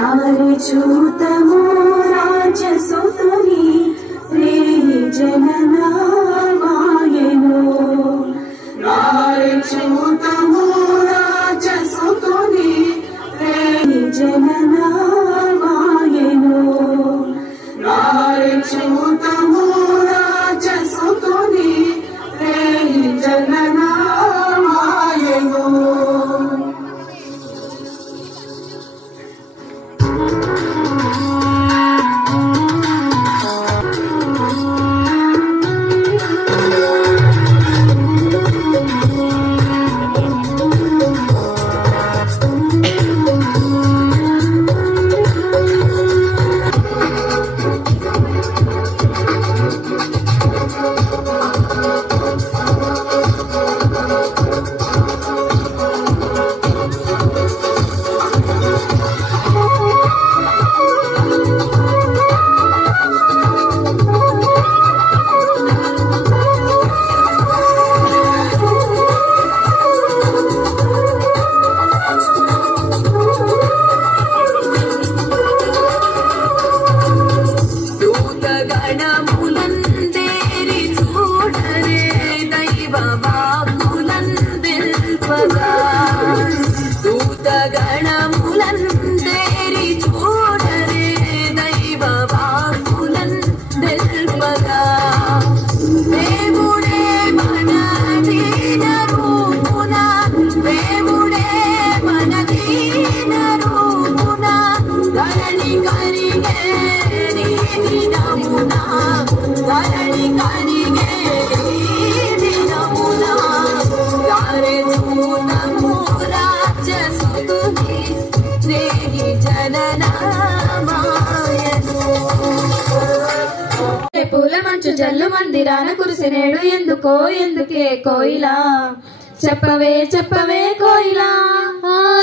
చూతము రాజసుతుని రే జననామాయను చూతము రాజసుతుని రే జననామాయను చూతము రాజసుతుని రే జననామాయను పూల మంచు జల్లు మందిరాన కురిసినేడు ఎందుకో ఎందుకే కోయిలా చెప్పవే చెప్పవే కోయిలా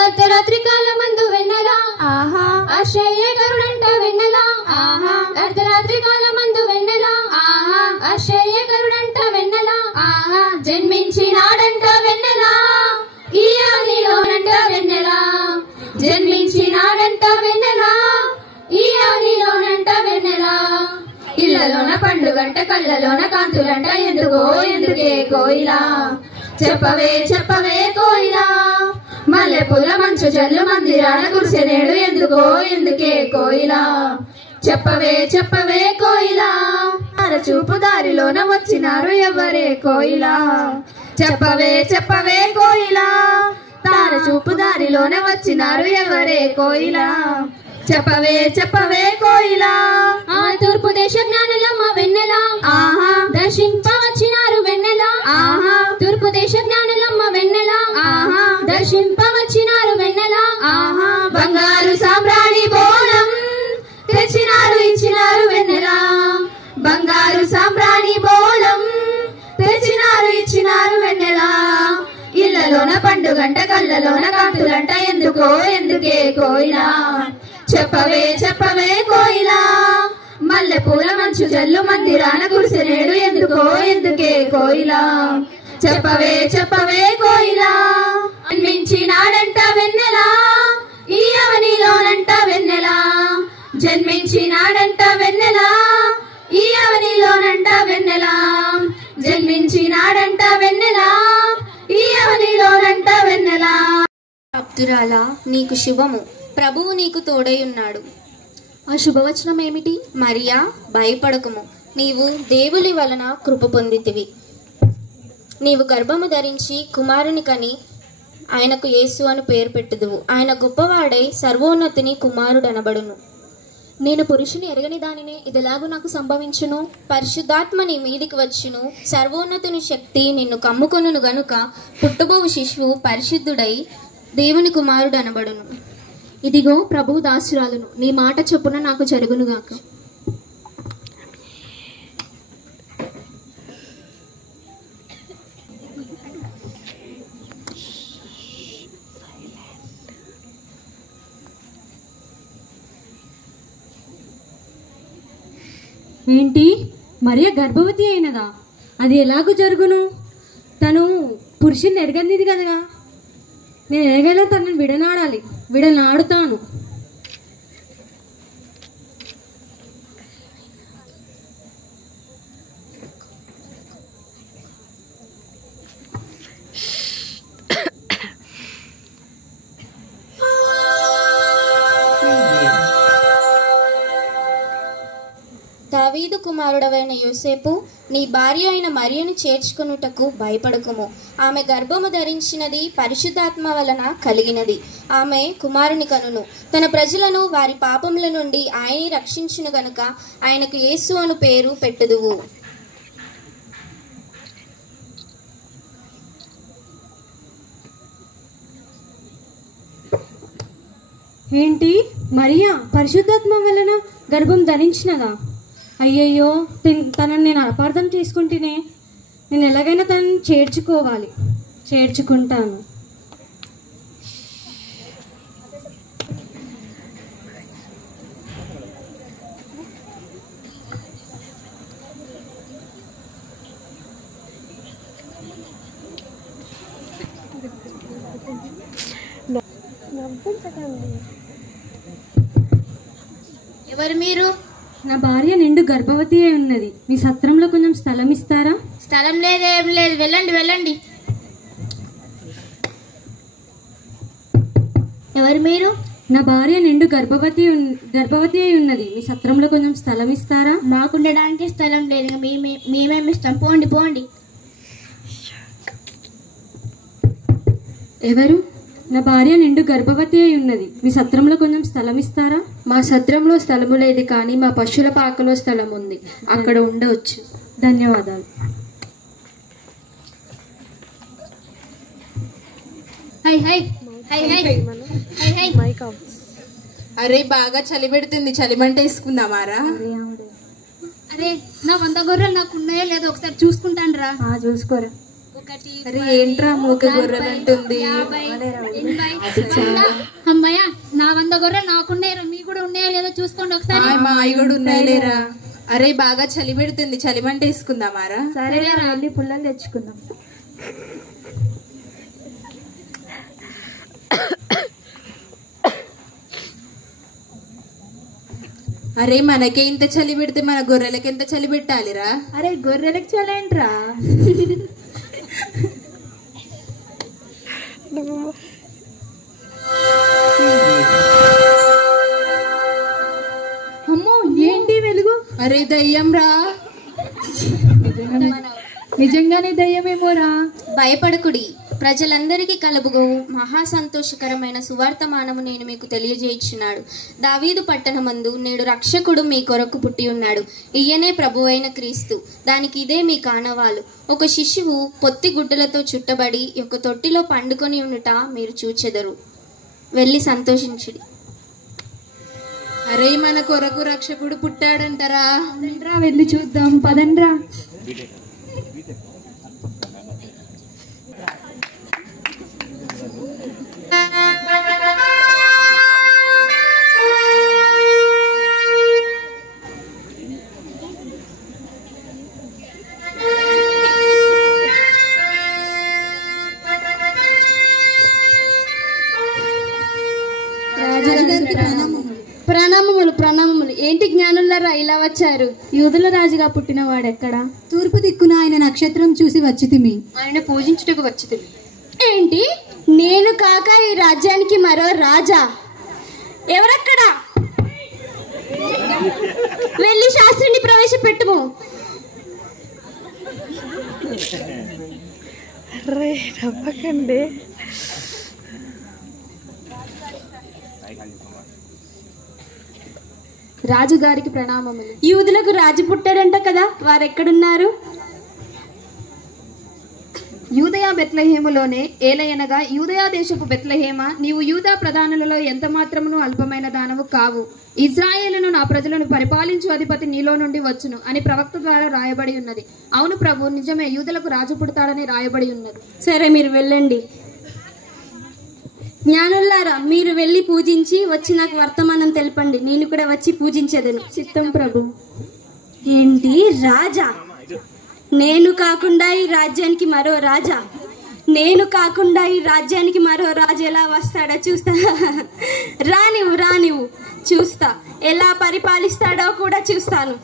అర్ధరాత్రి కాలమందు వెన్నెలా ఆహా ఆశ్రయ కరుడంట వెన్నెలా ఆహా అర్ధరాత్రి కాలమందు వెన్నెలా ఆహా ఆశ్రయ కరుడంట వెన్నెలా ఆహా జన్మించినాడంట వెన్నెలా ఈయానిలోనంట వెన్నెలా జన్మించినాడంట వెన్నెలా ఈయానిలోనంట వెన్నెలా ఇళ్లలోన పండుగంట కళ్ళలోన కాంతులంట ఎందుకో ఎందుకే కోయిలా చెప్పవే చెప్పవే కోయిలా మల్లెపూల మంచు జల్లు మందిరాన కురిసెనేడు ఎందుకో ఎందుకే కోయిలా చెప్పవే చెప్పవే కోయిలా చూపు దారిలోన వచ్చినారు ఎవరే కోయిలా చెప్పవే చెప్పవే కోయిలా తార చూపు దారిలోన వచ్చినారు ఎవరే కోయిలా చెప్పవే చెప్పవే కోయిలా తూర్పు దేశ జ్ఞానులమ్మ వెన్నెలా ఆహా దర్శింప వచ్చినారు వెన్నెలా ఆహా తూర్పు దేశ జ్ఞానులమ్మ వెన్నెలా ఆహా దర్శింప వచ్చినారు వెన్నెలా ఆహా బంగారు సామ్రాణి బోనం తెచ్చినారు ఇచ్చినారు వెన్నెలా బంగారు సామ్రాణి బోనం తెచ్చినారు ఇచ్చినారు వెన్నెలా ఇళ్లలోన పండుగంట కళ్ళలోన కాంతులంట ఎందుకో ఎందుకే కోయిలా చెప్పవే చెప్పవే కోయిలా మల్లెపూల మంచు జల్లు మందిరాన కురిసినేడు ఎందుకో ఎందుకే కోయిలా చెప్పవే చెప్పవే కోయిలా జన్మించినాడంట వెన్నెలా ఈ అవనిలోనంట వెన్నెలా జన్మించినాడంట వెన్నెలా ఈ అవనిలోనంట వెన్నెలా జన్మించినాడంట వెన్నెలా ఈ అవనిలోనంట వెన్నెలా. అబ్దురాలా నీకు శుభము, ప్రభువు నీకు తోడైయున్నాడు. ఆ శుభవచనం ఏమిటి? మరియా భయపడకుము, నీవు దేవుని వలన కృప పొందితివి. నీవు గర్భము ధరించి కుమారుని కని ఆయనకు యేసు అని పేరు పెట్టుదువు. ఆయన గొప్పవాడై సర్వోన్నతిని కుమారుడనబడును. నేను పురుషుని ఎరగని దానినే ఇదిలాగు నాకు సంభవించును. పరిశుద్ధాత్మ నీ మీదికి వచ్చును, సర్వోన్నతుని శక్తి నిన్ను కమ్ముకొనును గనుక పుట్టబోవు శిశువు పరిశుద్ధుడై దేవుని కుమారుడు అనబడును. ఇదిగో ప్రభువు దాసురాలును, నీ మాట చొప్పున నాకు జరుగునుగాక. ఏంటి, మరియ గర్భవతి అయినదా? అది ఎలాగూ జరుగును? తను పురుషుని ఎరగనిది కదా. నేను ఎరగైనా తనని విడనాడాలి, విడనాడుతాను. దావీదు కుమారుడవైన యోసేపు, నీ భార్య అయిన మరియను చేర్చుకొనుటకు భయపడకుము. ఆమె గర్భము ధరించినది పరిశుద్ధాత్మ వలన కలిగినది. ఆమె కుమారుని కనును. తన ప్రజలను వారి పాపముల నుండి ఆయన్ని రక్షించును గనుక ఆయనకు యేసు అను పేరు పెట్టుదువు. ఏంటి, మరియా పరిశుద్ధాత్మ వలన గర్భం ధరించినదా? అయ్యయ్యో, తనని నేను అపార్థం చేసుకుంటేనే. నేను ఎలాగైనా తనని చేర్చుకుంటాను. ఎవరు మీరు? నా భార్య నిండు గర్భవతి అయి ఉన్నది. మీ సత్రంలో కొంచెం స్థలం ఇస్తారా? స్థలం లేదేం లేదు, వెళ్ళండి వెళ్ళండి. ఎవరు మీరు? నా భార్య నిండు గర్భవతి అయి ఉన్నది. మీ సత్రంలో కొంచెం స్థలం ఇస్తారా? మాకుండడానికి స్థలం లేదు, మేమేమి ఇస్తాం, పోండి పోండి. ఎవరు? నా భార్య నిండు గర్భవతి అయి ఉన్నది. మీ సత్రంలో కొంచెం స్థలం ఇస్తారా? మా సత్రంలో స్థలము లేదు, కానీ మా పశువుల పాకలో స్థలం ఉంది, అక్కడ ఉండవచ్చు. ధన్యవాదాలు. High high high high high high. అరే బాగా చలి పెడుతుంది, చలిమంట వేసుకుందామారా? అరే నా 100 గొర్రెలు నాకు ఉన్నాయో లేదో ఒకసారి చూసుకుంటాను రా. చూసుకోరా. అరే ఏంట్రా మూక గొర్రెలు అంటుంది? అమ్మయ్య, నా 100 గొర్రెలు నాకున్నాయి, మీ కూడా ఉన్నాయో లేదో చూసుకోండి ఒకసారి. మా అవి కూడా ఉన్నాయి లేరా? అరే బాగా చలి పెడుతుంది, చలిమంట వేసుకుందామారా? సరే, వెళ్ళి పుల్లలు తెచ్చుకుందాం. అరే మనకే ఇంత చలి పెడితే మన గొర్రెలకి ఎంత చలి పెట్టాలిరా? అరే గొర్రెలకు చలేంట్రా? అమ్మో, ఏంటి వెలుగు? అరే దయ్యం రా. నిజంగానే దయ్యమేమోరా. భయపడకుడి, ప్రజలందరికీ కలుగుగో మహా సంతోషకరమైన సువార్తమానము నేను మీకు తెలియజేయుచున్నాడు. దావీదు పట్టణమందు నేడు రక్షకుడు మీ కొరకు పుట్టి ఉన్నాడు. ఈయనే ప్రభువైన క్రీస్తు. దానికి ఇదే మీ కానవాలు. ఒక శిశువు పొత్తి గుడ్డలతో చుట్టబడి ఒక తొట్టిలో పండుకొని ఉండుట మీరు చూచెదరు. వెళ్ళి సంతోషించుడి. అరే మన కొరకు రక్షకుడు పుట్టాడంటారా? వెళ్ళి చూద్దాం, పదండ్రా. ప్రణామములు. ఏంటి జ్ఞానులారా ఇలా వచ్చారు? యూదుల రాజుగా పుట్టిన వాడెక్కడా? తూర్పు దిక్కున ఆయన నక్షత్రం చూసి వచ్చితిమి. ఆయన పూజించుటకు వచ్చితిమి. ఏంటి, నేను కాక ఈ రాజ్యానికి మరో రాజా? ఎవరక్కడా? వెళ్ళి శాస్త్రిని ప్రవేశపెట్టుము. రాజుగారికి ప్రణామములు. యూదులకు రాజు పుట్టాడంట కదా, వారెక్కడున్నారు? యూదయ బెత్లెహేములోనే ఏలయనగా యూదయ దేశపు బెత్లెహేమ, నీవు యూదా ప్రధానులలో ఎంత మాత్రమును అల్పమైన దానవు కావు. ఇజ్రాయేలును నా ప్రజలను పరిపాలించు అధిపతి నీలో నుండి వచ్చును అని ప్రవక్త ద్వారా రాయబడి ఉన్నది. అవును ప్రభు, నిజమే, యూదులకు రాజు పుడతాడని రాయబడి ఉన్నది. సరే, మీరు వెళ్ళండి. జ్ఞానులారా, మీరు వెళ్ళి పూజించి వచ్చి నాకు వర్తమానం తెలపండి. నేను కూడా వచ్చి పూజించేదను. చిత్తం ప్రభు. ఏంటి, రాజా? నేను కాకుండా ఈ రాజ్యానికి మరో రాజా? నేను కాకుండా ఈ రాజ్యానికి మరో రాజు ఎలా వస్తాడో చూస్తా. రానివ్వు చూస్తా. ఎలా పరిపాలిస్తాడో కూడా చూస్తాను.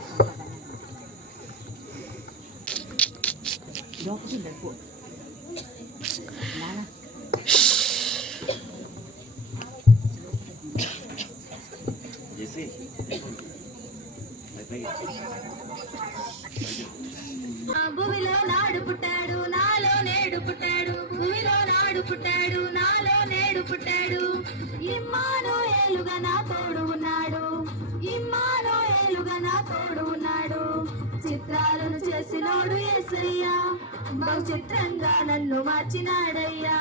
భూమిలో నాడు పుట్టాడు నాలో నేడు పుట్టాడు భూమిలో నాడు పుట్టాడు నాలో నేడు పుట్టాడు ఇమ్మానుయేలుగా నా తోడు ఉన్నాడు ఇమ్మానుయేలుగా నా తోడు ఉన్నాడు చిత్రాలను చేసినోడు యేసయ్యా బహు చిత్రంగా నన్ను మార్చినాడయ్యా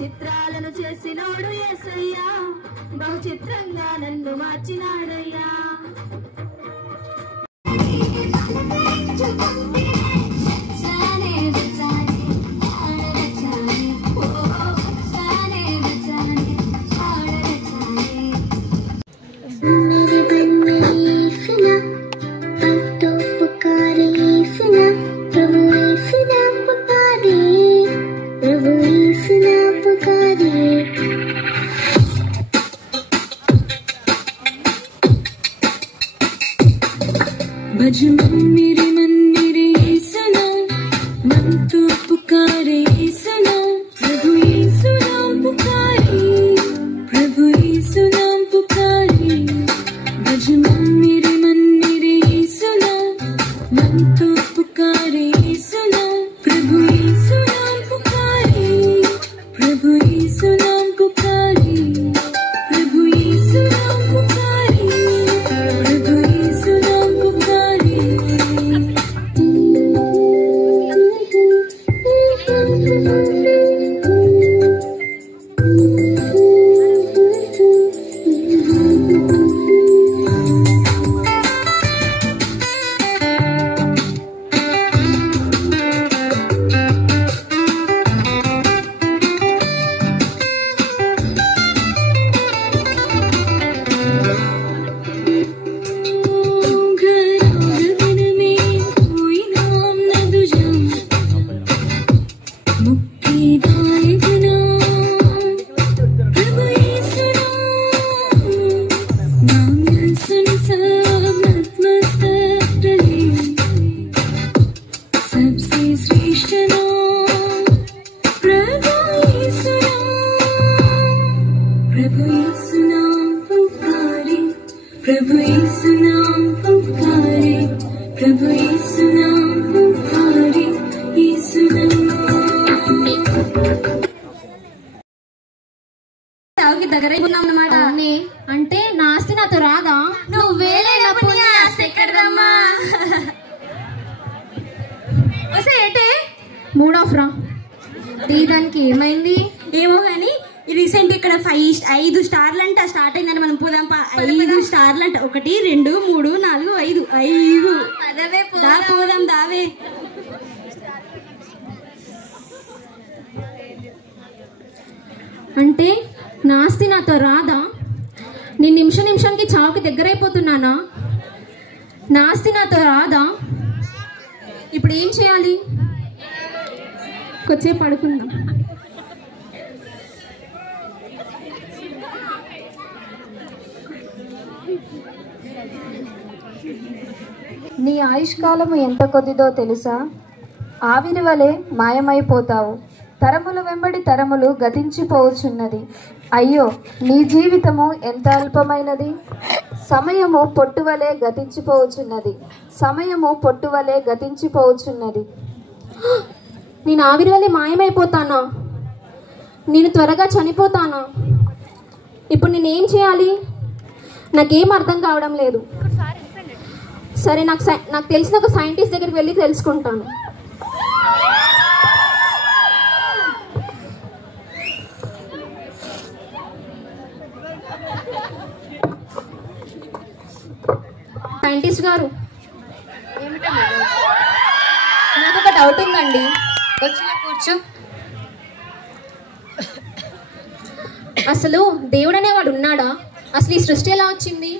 చిత్రాలను చేసినోడు యేసయ్యా బహు చిత్రంగా నన్ను మార్చినాడయ్యా मेरे मन में सुना अब तो पुकारे सुना प्रभु सुना पुकारे प्रभु सुना पुकारे भज मेरे मन मेरे सुना मन तो पुकारे सुना प्रभु सुना पुकारे प्रभु सुना पुकारे भज मेरे मन मेरे सुना मन तो पुकारे सुना प्रभु सुना पुकारे प्रभु सुना पुकारे प्रभु सुना पुकारे प्रभु सुना पुकारे దగ్గర ఉన్నామన్నమాట అంటే నా ఆస్తి నాతో రాదా? నువ్వేలేనప్పుడు ఎక్కడదమ్మా ఏంటే మూడ్ ఆఫ్ రా. దానికి ఏమైంది ఏమో కానీ రీసెంట్ ఇక్కడ 5 స్టార్లు అంట స్టార్ట్ అయిందని మనం పోదాం 5 స్టార్లు అంట 1 2 3 4 5 పోదాం దావే అంటే నా ఆస్తి నాతో రాదా? నేను నిమిషానికి చావుకి దగ్గరైపోతున్నానా? నా ఆస్తి నాతో రాదా? ఇప్పుడు ఏం చేయాలి? కొద్దిసేపు పడుకుందాం. నీ ఆయుష్కాలము ఎంత కొద్దిదో తెలుసా? ఆవిరి వలె మాయమైపోతావు. తరముల వెంబడి తరములు గతించిపోవచ్చున్నది. అయ్యో, నీ జీవితము ఎంత అల్పమైనది. సమయము పొట్టువలే గతించిపోవచ్చున్నది. సమయము పొట్టువలే గతించిపోవచ్చున్నది. నేను ఆవిరి వల్లే మాయమైపోతానా? నేను త్వరగా చనిపోతానా? ఇప్పుడు నేనేం చేయాలి? నాకేం అర్థం కావడం లేదు. సరే, నాకు తెలిసిన ఒక సైంటిస్ట్ దగ్గరికి వెళ్ళి తెలుసుకుంటాను. సైంటిస్ట్ గారు, నాకు ఒక డౌట్ ఉందండి. వచ్చిన కూర్చో. అసలు దేవుడు అనేవాడు ఉన్నాడా? అసలు ఈ సృష్టి ఎలా వచ్చింది?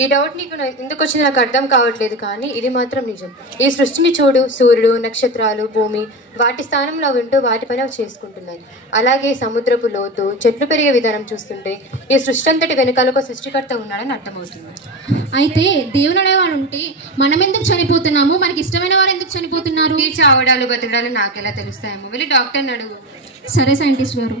ఈ డౌట్ నీకు ఎందుకు వచ్చింది నాకు అర్థం కావట్లేదు, కానీ ఇది మాత్రం నిజం. ఈ సృష్టిని చూడు, సూర్యుడు, నక్షత్రాలు, భూమి వాటి స్థానంలో ఉంటూ వాటిపైన చేసుకుంటున్నాయి. అలాగే సముద్రపు లోతు, చెట్లు పెరిగే విధానం చూస్తుంటే ఈ సృష్టి అంతటి వెనకాల ఒక సృష్టికర్త ఉన్నాడని అర్థమవుతుంది. అయితే దేవుడు అనేవాడు ఉంటే మనం ఎందుకు చనిపోతున్నాము? మనకి ఇష్టమైన వారు ఎందుకు చనిపోతున్నారు? ఈ చావడాలు బతకడాలు నాకెలా తెలుస్తాయేమో, వెళ్ళి డాక్టర్ని అడుగు. సరే సైంటిస్ట్ గారు.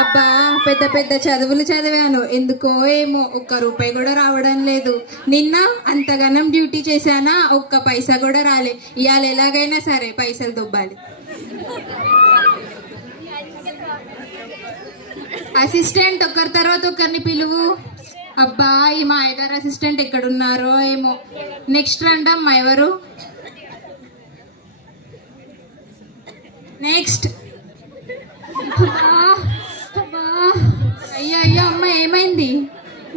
అబ్బా పెద్ద పెద్ద చదువులు చదివాను, ఎందుకో ఏమో ₹1 కూడా రావడం లేదు. నిన్న అంతగానం డ్యూటీ చేశానా, ఒక్క పైసా కూడా రాలే. ఇవాళ ఎలాగైనా సరే పైసలు దొబ్బాలి. అసిస్టెంట్ ఒకరి తర్వాత ఒకరిని పిలువు. అబ్బా ఈ మా ఐదారు అసిస్టెంట్ ఎక్కడున్నారో ఏమో. నెక్స్ట్ రండమ్మా. ఎవరు నెక్స్ట్? అయ్యో అయ్యో అమ్మ, ఏమైంది?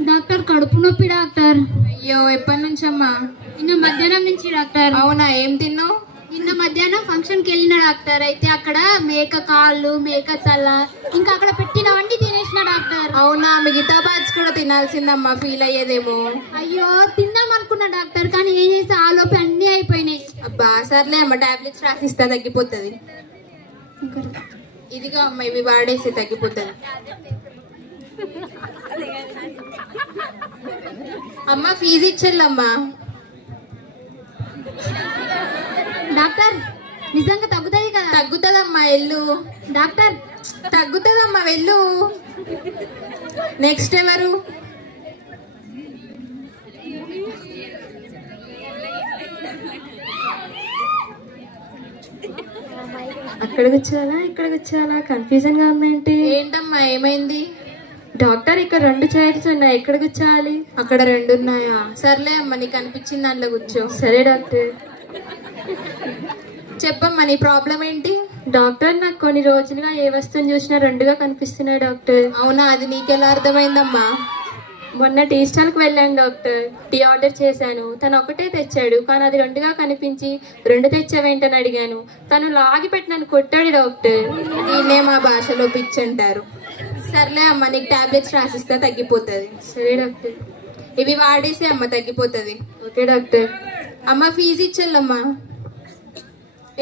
డాక్టర్ కడుపు నొప్పి డాక్టర్. అయ్యో ఎప్పటి నుంచి అమ్మా? నిన్న మధ్యాహ్నం నుంచి డాక్టర్. అవునా, ఏం తిన్నావు? నిన్న మధ్యాహ్నం ఫంక్షన్కి వెళ్ళిన డాక్టర్. అయితే అక్కడ మేక కాళ్ళు, మేక తల, ఇంకా అక్కడ పెట్టినవన్నీ తినేసిన డాక్టర్. అవునా, మిగతా బ్యాచ్ కూడా తినాల్సిందమ్మా, ఫీల్ అయ్యేదేమో. అయ్యో తిందాం అనుకున్నా డాక్టర్, కానీ ఏం చేస్తే ఆ లోపు అన్నీ అయిపోయినాయి. అబ్బా సర్లే అమ్మ, టాబ్లెట్స్ రాసిస్తా, తగ్గిపోతుంది. ఇదిగో అమ్మ, ఇవి వాడేసి తగ్గిపోతుంది. అమ్మ ఫీజు ఇచ్చేళ్ళమ్మా. డాక్టర్ నిజంగా తగ్గుతుంది కదా? తగ్గుతుందమ్మా, వెళ్ళు. డాక్టర్ తగ్గుతుందమ్మా, వెళ్ళు. నెక్స్ట్ ఎవరు? అక్కడికి వచ్చేయాలా ఇక్కడికి వచ్చేయాలా కన్ఫ్యూజన్ గా ఉందేంటి? ఏంటమ్మా ఏమైంది? డాక్టర్ ఇక్కడ 2 చైర్స్ ఉన్నాయి, ఎక్కడ కూర్చోవాలి? అక్కడ 2 ఉన్నాయా? సర్లే అమ్మ, నీకు అనిపించింది దాంట్లో కూర్చో. సరే డాక్టర్. చెప్పమ్మా, నీ ప్రాబ్లం ఏంటి? డాక్టర్ నాకు కొన్ని రోజులుగా ఏ వస్తువుని చూసినా 2గా కనిపిస్తున్నాయి డాక్టర్. అవునా, అది నీకెలా అర్థమైందమ్మా? మొన్న టీ స్టాల్కి వెళ్ళాను డాక్టర్. టీ ఆర్డర్ చేశాను, తను ఒకటే తెచ్చాడు, కానీ అది 2గా కనిపించి 2 తెచ్చావేంటని అడిగాను. తను లాగి పెట్టి నన్ను కొట్టాడు డాక్టర్. దీన్నే మా భాషలో పిచ్చి అంటారు. సర్లే అమ్మ, నీకు టాబ్లెట్స్ రాసిస్తా, తగ్గిపోతుంది. సరే డాక్టర్. ఇవి వాడేసి అమ్మ, తగ్గిపోతుంది. Okay doctor. అమ్మ ఫీజు ఇచ్చేళ్ళమ్మా.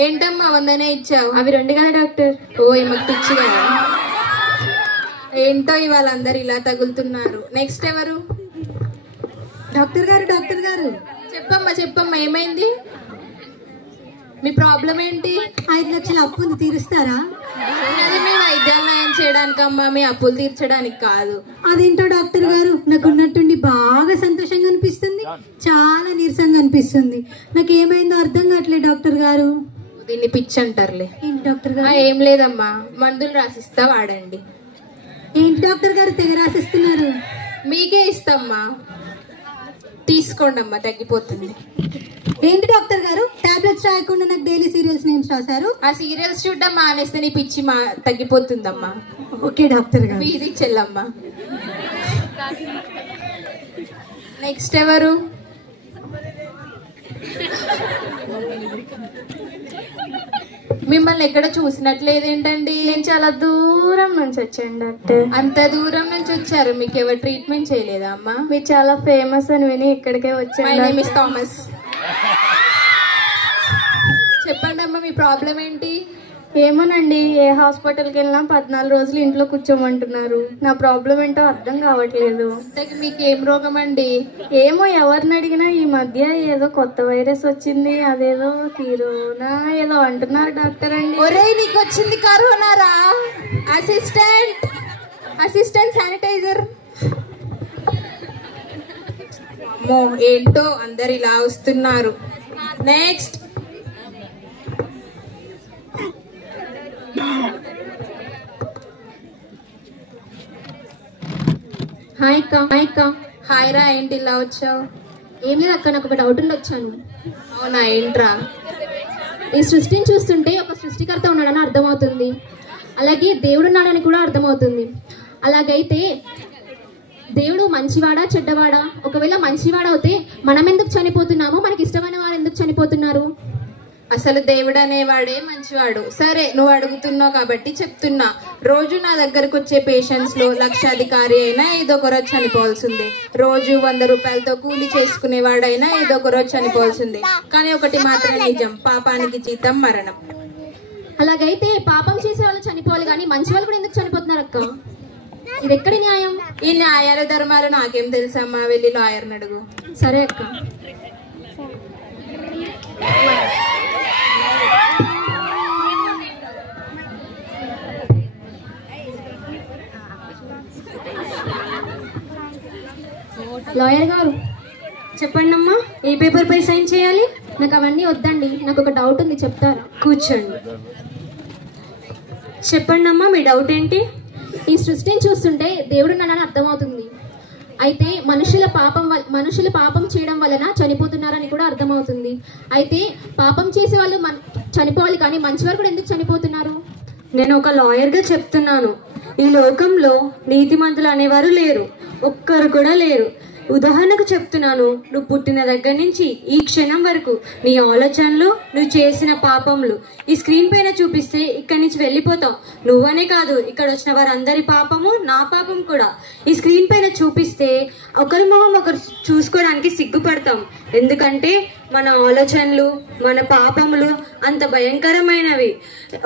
ఏంటమ్మా 100నే ఇచ్చావు? అవి 2 కదా డాక్టర్. ఓ ఈమెకు పిచ్చి కదా. ఏంటో ఇవాళ అందరు ఇలా తగులుతున్నారు. నెక్స్ట్ ఎవరు? డాక్టర్ గారు, డాక్టర్ గారు, చెప్పమ్మా చెప్పమ్మా, ఏమైంది? మీ ప్రాబ్లం ఏంటి? 5 లక్షల అప్పు ఉంది, తీరుస్తారా? అది మీ వైద్యాలు నయం చేయడానికి అమ్మా, మీ అప్పులు తీర్చడానికి కాదు. అదేంటో డాక్టర్ గారు, నాకు ఉన్నట్టుండి బాగా సంతోషంగా అనిపిస్తుంది, చాలా నీరసంగా అనిపిస్తుంది. నాకు ఏమైందో అర్థం కావట్లేదు డాక్టర్ గారు. దీన్ని పిచ్చి అంటారులే. ఏంటి డాక్టర్ గారు? ఏం లేదమ్మా, మందులు రాసిస్తా, వాడండి. ఏంటి డాక్టర్ గారు తెగ రాసిస్తున్నారు? మీకే ఇస్తామ్మా, తీసుకోండి అమ్మా, తగ్గిపోతుంది. ఏంటి డాక్టర్ గారు, టాబ్లెట్స్ రాయకుండా నాకు డైలీ సీరియల్స్ నేమ్స్ రాశారు? ఆ సీరియల్స్ చూడడం మానేస్తే నీ పిచ్చి తగ్గిపోతుందమ్మా. ఓకే డాక్టర్ గారు. ఫీజు ఇచ్చెళ్ళమ్మా. నెక్స్ట్ ఎవరు? మిమ్మల్ని ఎక్కడ చూసినట్లేదేంటండి? నేను చాలా దూరం నుంచి వచ్చాను డాక్టర్. అంత దూరం నుంచి వచ్చారు, మీకు ఎవరు ట్రీట్మెంట్ చేయలేదా అమ్మా? మీరు చాలా ఫేమస్ అని విని ఇక్కడికే వచ్చాను. My name is Thomas. చెప్పండి అమ్మా, మీ ప్రాబ్లం ఏంటి? ఏమోనండి, ఏ హాస్పిటల్కి వెళ్ళినా 14 రోజులు ఇంట్లో కూర్చోమంటున్నారు. నా ప్రాబ్లం ఏంటో అర్థం కావట్లేదు. మీకు ఏం రోగం అండి? ఏమో, ఎవరిని అడిగినా ఈ మధ్య ఏదో కొత్త వైరస్ వచ్చింది, అదేదో కరోనా ఏదో అంటున్నారు డాక్టర్ అండి. ఒరే, నీకు వచ్చింది కరోనారా? Assistant sanitiser. అమ్మో, ఏంటో అందరు ఇలా వస్తున్నారు. నెక్స్ట్. హాయ్ అక్క. హాయ్ అక్క. హాయ్ రా, ఏంటి ఇలా వచ్చావు? ఏం లేదు అక్క, నాకు ఒక డౌట్ ఉండి వచ్చాను. అవునా, ఏంట్రా? ఈ సృష్టిని చూస్తుంటే ఒక సృష్టికర్త ఉన్నాడని అర్థమవుతుంది, అలాగే దేవుడు ఉన్నాడని కూడా అర్థమవుతుంది. అలాగైతే దేవుడు మంచివాడా చెడ్డవాడా? ఒకవేళ మంచివాడా అయితే మనం ఎందుకు చనిపోతున్నాము? మనకి ఇష్టమైన వారు ఎందుకు చనిపోతున్నారు? అసలు దేవుడు అనేవాడే మంచివాడు. సరే, నువ్వు అడుగుతున్నావు కాబట్టి చెప్తున్నా. రోజు నా దగ్గరకు వచ్చే పేషెంట్స్ లో లక్షాధికారి అయినా ఏదో ఒక రోజు చనిపోవాల్సిందే. రోజు 100 రూపాయలతో కూలి చేసుకునేవాడైనా ఏదో ఒక రోజు చనిపోవాల్సిందే. కానీ ఒకటి మాత్రం నిజం, పాపానికి జీతం మరణం. అలాగైతే పాపం చేసే వాళ్ళు చనిపోవాలి, కానీ మంచి వాళ్ళు కూడా ఎందుకు చనిపోతున్నారు అక్క? ఇది ఎక్కడి న్యాయం? ఈ న్యాయాల ధర్మాలు నాకేం తెలుసమ్మా, వెళ్ళి లాయర్ని అడుగు. సరే అక్క. లాయర్ గారు, చెప్పండి అమ్మా, ఏ పేపర్ పై సైన్ చేయాలి? నాకు అవన్నీ వద్దండి, నాకు ఒక డౌట్ ఉంది, చెప్తారా? కూర్చోండి. చెప్పండి అమ్మా, మీ డౌట్ ఏంటి? ఈ సృష్టిని చూస్తుంటే దేవుడు నన్ను అర్థమవుతుంది. అయితే మనుషులు పాపం చేయడం వలన చనిపోతున్నారని కూడా అర్థమవుతుంది. అయితే పాపం చేసే వాళ్ళు చనిపోవాలి, కానీ మంచివారు కూడా ఎందుకు చనిపోతున్నారు? నేను ఒక లాయర్గా చెప్తున్నాను, ఈ లోకంలో నీతిమంతులు అనేవారు లేరు, ఒక్కరు కూడా లేరు. ఉదాహరణకు చెప్తున్నాను, నువ్వు పుట్టిన దగ్గర నుంచి ఈ క్షణం వరకు నీ ఆలోచనలు, నువ్వు చేసిన పాపములు ఈ స్క్రీన్ పైన చూపిస్తే ఇక్కడి నుంచి వెళ్ళిపోతావు. నువ్వనే కాదు, ఇక్కడ వచ్చిన వారందరి పాపము, నా పాపం కూడా ఈ స్క్రీన్ పైన చూపిస్తే ఒకరి మొహం ఒకరు చూసుకోవడానికి సిగ్గుపడతాం. ఎందుకంటే మన ఆలోచనలు, మన పాపములు అంత భయంకరమైనవి.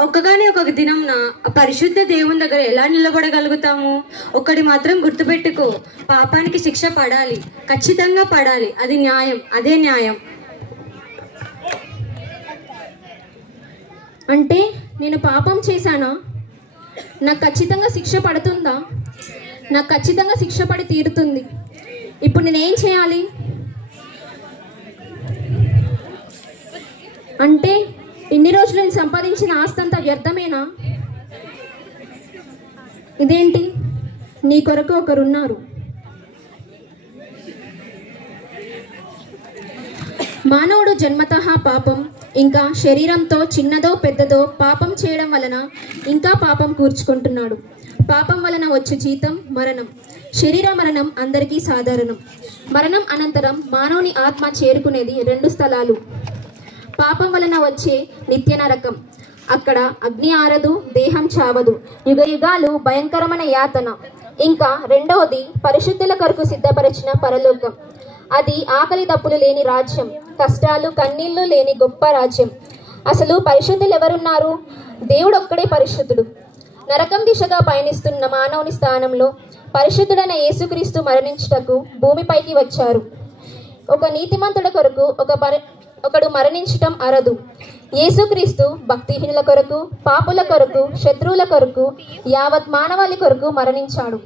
ఒక్కగానే ఒక దినంన పరిశుద్ధ దేవుని దగ్గర ఎలా నిలబడగలుగుతాము? ఒకటి మాత్రం గుర్తుపెట్టుకో, పాపానికి శిక్ష పడాలి, ఖచ్చితంగా పడాలి. అది న్యాయం, అదే న్యాయం. అంటే నేను పాపం చేశానా? నాకు ఖచ్చితంగా శిక్ష పడుతుందా? నాకు ఖచ్చితంగా శిక్ష పడి తీరుతుంది. ఇప్పుడు నేనేం చేయాలి? అంటే ఇన్ని రోజులు నేను సంపాదించిన ఆస్తి అంతా వ్యర్థమేనా? ఇదేంటి, నీ కొరకు ఒకరున్నారు. మానవుడు జన్మతః పాపం, ఇంకా శరీరంతో చిన్నదో పెద్దదో పాపం చేయడం వలన ఇంకా పాపం కూర్చుకుంటున్నాడు. పాపం వలన వచ్చే జీతం మరణం. శరీర మరణం అందరికీ సాధారణం. మరణం అనంతరం మానవుని ఆత్మ చేరుకునేది 2 స్థలాలు. పాపం వలన వచ్చే నిత్య నరకం, అక్కడ అగ్ని ఆరదు, దేహం చావదు, యుగ యుగాలు భయంకరమైన యాతన. ఇంకా రెండవది పరిశుద్ధుల కొరకు సిద్ధపరిచిన పరలోకం. అది ఆకలి దప్పులు లేని రాజ్యం, కష్టాలు కన్నీళ్లు లేని గొప్ప రాజ్యం. అసలు పరిశుద్ధులు ఎవరున్నారు? దేవుడు ఒక్కడే పరిశుద్ధుడు. నరకం దిశగా పయనిస్తున్న మానవుని స్థానంలో పరిశుద్ధుడైన యేసుక్రీస్తు మరణించుటకు భూమిపైకి వచ్చారు. ఒక నీతిమంతుడి కొరకు ఒకడు మరణించటం అరదు. యేసుక్రీస్తు భక్తిహీనుల కొరకు, పాపుల కొరకు, శత్రువుల కొరకు, యావత్ మానవాళి కొరకు మరణించాడు.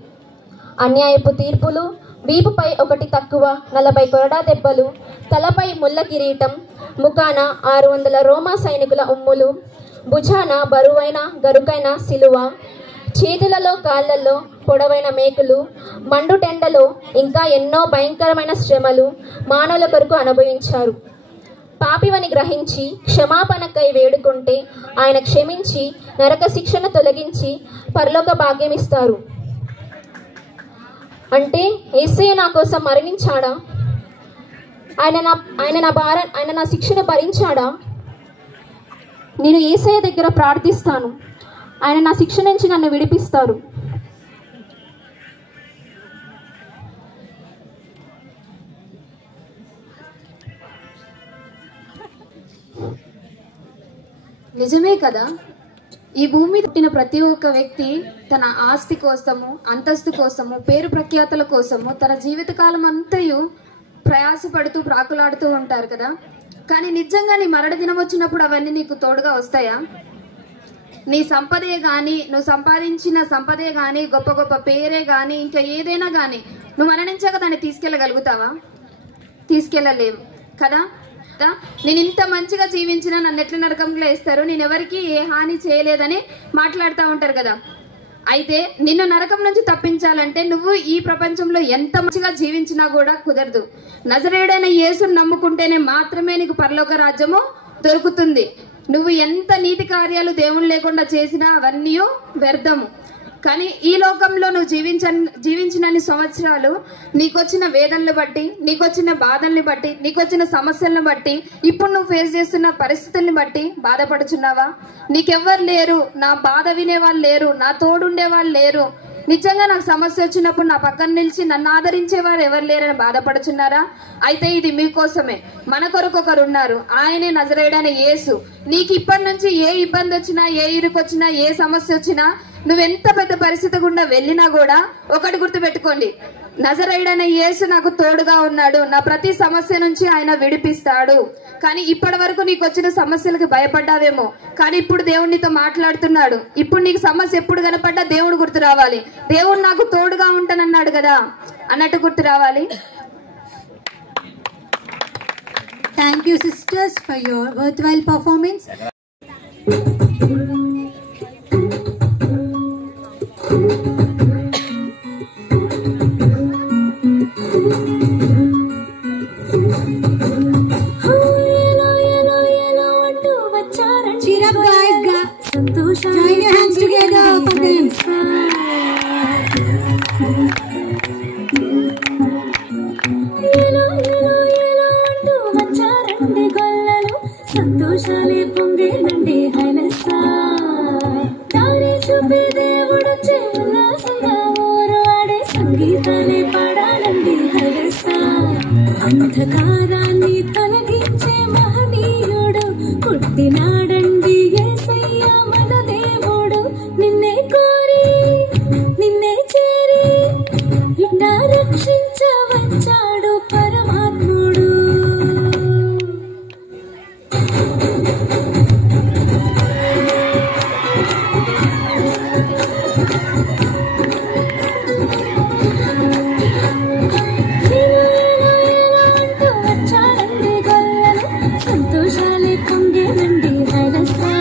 అన్యాయపు తీర్పులు, వీపుపై 1 తక్కువ, 40 కొరడా దెబ్బలు, తలపై ముళ్ళ కిరీటం, ముఖాన 600 రోమా సైనికుల ఉమ్ములు, భుజాన బరువైన గరుకైన సిలువ, చేతులలో కాళ్ళల్లో పొడవైన మేకులు, మండుటెండలో ఇంకా ఎన్నో భయంకరమైన శ్రమలు మానవుల కొరకు అనుభవించారు. పాపివని గ్రహించి క్షమాపణకై వేడుకుంటే ఆయన క్షమించి నరక శిక్షను తొలగించి పరలోక భాగ్యం ఇస్తారు. అంటే యేసయ్య నా కోసం మరణించాడా? ఆయన నా శిక్షను భరించాడా? నేను యేసయ్య దగ్గర ప్రార్థిస్తాను, ఆయన నా శిక్ష నుంచి నన్ను విడిపిస్తారు. నిజమే కదా, ఈ భూమి పుట్టిన ప్రతి ఒక్క వ్యక్తి తన ఆస్తి కోసము, అంతస్తు కోసము, పేరు ప్రఖ్యాతల కోసము తన జీవితకాలం అంతయు ప్రయాసపడుతూ ప్రాకులాడుతూ ఉంటారు కదా. కానీ నిజంగా నీ మరణ దినం వచ్చినప్పుడు అవన్నీ నీకు తోడుగా వస్తాయా? నీ సంపదే కానీ, నువ్వు సంపాదించిన సంపదే కానీ, గొప్ప గొప్ప పేరే కానీ, ఇంకా ఏదైనా కానీ నువ్వు మరణించాక దాన్ని తీసుకెళ్ళగలుగుతావా? తీసుకెళ్ళలేవు కదా. నేను ఇంత మంచిగా జీవించినా నన్ను ఎట్లా నరకంలో వేస్తారు, నేను ఎవరికి ఏ హాని చేయలేదని మాట్లాడుతూ ఉంటారు కదా. అయితే నిన్ను నరకం నుంచి తప్పించాలంటే నువ్వు ఈ ప్రపంచంలో ఎంత మంచిగా జీవించినా కూడా కుదరదు. నజరేయుడైన యేసును నమ్ముకుంటేనే మాత్రమే నీకు పరలోక రాజ్యము దొరుకుతుంది. నువ్వు ఎంత నీతి కార్యాలు దేవుడు లేకుండా చేసినా అవన్నీ వ్యర్థము. కానీ ఈ లోకంలో నువ్వు జీవించినన్ని సంవత్సరాలు నీకొచ్చిన వేదనలు బట్టి, నీకొచ్చిన బాధల్ని బట్టి, నీకొచ్చిన సమస్యలను బట్టి, ఇప్పుడు నువ్వు ఫేస్ చేస్తున్న పరిస్థితుల్ని బట్టి బాధపడుచున్నావా? నీకెవ్వరు లేరు, నా బాధ వినేవాళ్ళు లేరు, నా తోడుండే వాళ్ళు లేరు, నిజంగా నాకు సమస్య వచ్చినప్పుడు నా పక్కన నిలిచి నన్ను ఆదరించేవారు ఎవరు లేరని బాధపడుచున్నారా? అయితే ఇది మీకోసమే. మన కొరకు ఒకరు ఉన్నారు, ఆయనే నజరేయుడైన యేసు. నీకు ఇప్పటి నుంచి ఏ ఇబ్బంది వచ్చినా, ఏ ఇరుకు వచ్చినా, ఏ సమస్య వచ్చినా, నువ్వెంత పెద్ద పరిస్థితి గుండా వెళ్ళినా కూడా ఒకటి గుర్తు పెట్టుకోండి, నజరేయుడైన యేసు నాకు తోడుగా ఉన్నాడు, నా ప్రతి సమస్య నుంచి ఆయన విడిపిస్తాడు. కానీ ఇప్పటి వరకు నీకు వచ్చిన సమస్యలకు భయపడ్డావేమో, కానీ ఇప్పుడు దేవుడు నీతో మాట్లాడుతున్నాడు. ఇప్పుడు నీకు సమస్య ఎప్పుడు కనపడ్డా దేవుడు గుర్తు రావాలి. దేవుడు నాకు తోడుగా ఉంటానన్నాడు కదా అన్నట్టు గుర్తు రావాలి. Thank you, sisters, for your worthwhile performance. Cheer up, guys. Join your hands together for them. సంతోషాలే పొంగేనండి హైలసా దారి చూపే దేవుడొచ్చే ఉల్లాసంగా ఊరు ఆడే సంగీతాలే పాడాలండి హైలసా అంధకారాన్ని తొలగించే మహనీయుడు పుట్టినాడండి యేసయ్య మన దేవుడు నిన్నే కోరి నిన్నే చేరి ఇట్టా రక్షించవచ్చాడు పరమాత్ముడు సంతోషాలే పొంగేనండి హైలసా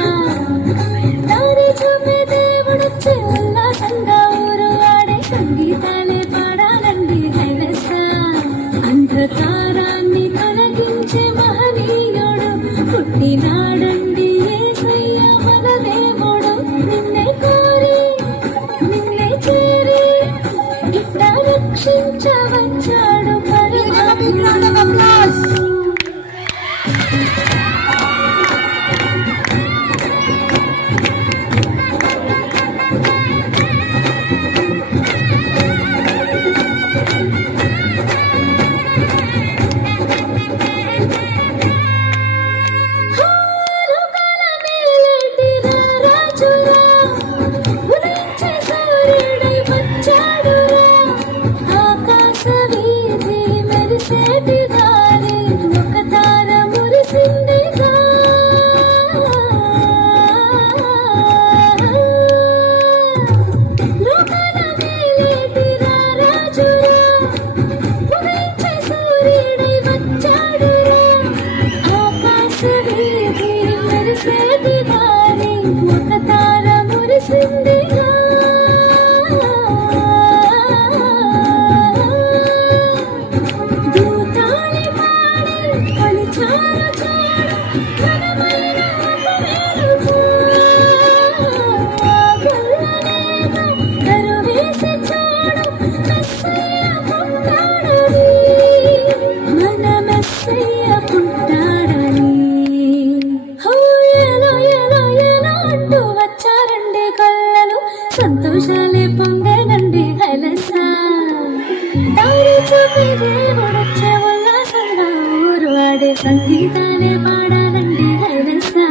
దారి చూపే దేవుడొచ్చే ఉల్లాసంగా ఊరు ఆడే సంగీతాలే పాడాలండి హైలసా అంధకారాన్ని తొలగించే మహనీయుడు పుట్టినాడండి యేసయ్య మన దేవుడు నిన్నే కోరి నిన్నే చేరి ఇట్టా రక్షించవచ్చాడు పరమాత్ముడు సంతోషాలే పొంగేనండి హైలసా దారి చూపే దేవుడొచ్చే ఉల్లాసంగా ఊరు ఆడే సంగీతాలే పాడాలండి హైలసా